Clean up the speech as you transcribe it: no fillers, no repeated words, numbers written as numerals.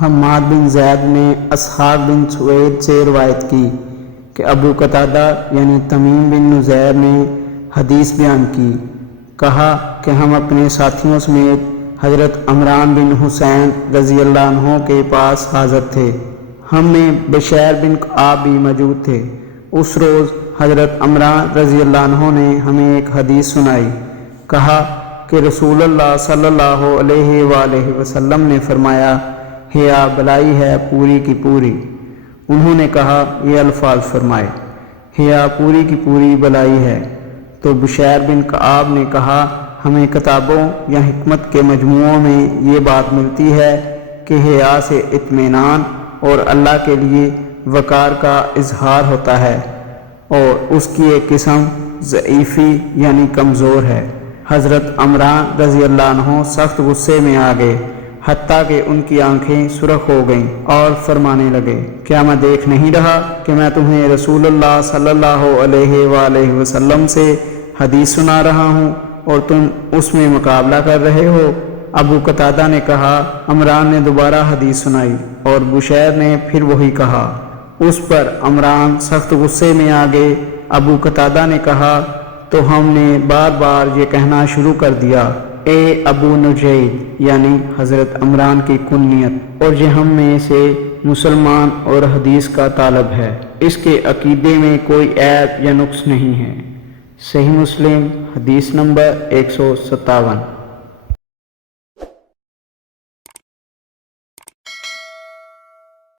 حماد بن زید نے اسحاق بن سوید سے روایت کی کہ ابو قتادہ یعنی تمیم بن نزیر نے حدیث بیان کی، کہا کہ ہم اپنے ساتھیوں سمیت حضرت عمران بن حسین رضی اللہ عنہ کے پاس حاضر تھے۔ ہم میں بشیر بن کعب بھی موجود تھے۔ اس روز حضرت عمران رضی اللہ عنہ نے ہمیں ایک حدیث سنائی۔ کہا کہ رسول اللہ صلی اللہ علیہ وآلہ وسلم نے فرمایا، حیا بلائی ہے پوری کی پوری۔ انہوں نے کہا، یہ الفاظ فرمائے، حیا پوری کی پوری بلائی ہے۔ تو بشیر بن کعب نے کہا، ہمیں کتابوں یا حکمت کے مجموعوں میں یہ بات ملتی ہے کہ حیا سے اطمینان اور اللہ کے لیے وقار کا اظہار ہوتا ہے، اور اس کی ایک قسم ضعیفی یعنی کمزور ہے۔ حضرت عمران رضی اللہ عنہ سخت غصے میں آ گئے، حتیٰ کہ ان کی آنکھیں سرخ ہو گئیں اور فرمانے لگے، کیا میں دیکھ نہیں رہا کہ میں تمہیں رسول اللہ صلی اللہ علیہ وآلہ وسلم سے حدیث سنا رہا ہوں اور تم اس میں مقابلہ کر رہے ہو؟ ابو قتادہ نے کہا، عمران نے دوبارہ حدیث سنائی اور بشیر نے پھر وہی کہا۔ اس پر عمران سخت غصے میں آ گئے۔ ابو قتادہ نے کہا تو ہم نے بار بار یہ کہنا شروع کر دیا، اے ابو نجید، یعنی حضرت عمران کی کنیت، اور یہ ہم میں سے مسلمان اور حدیث کا طالب ہے، اس کے عقیدے میں کوئی عیب یا نقص نہیں ہے۔ صحیح مسلم حدیث نمبر 157۔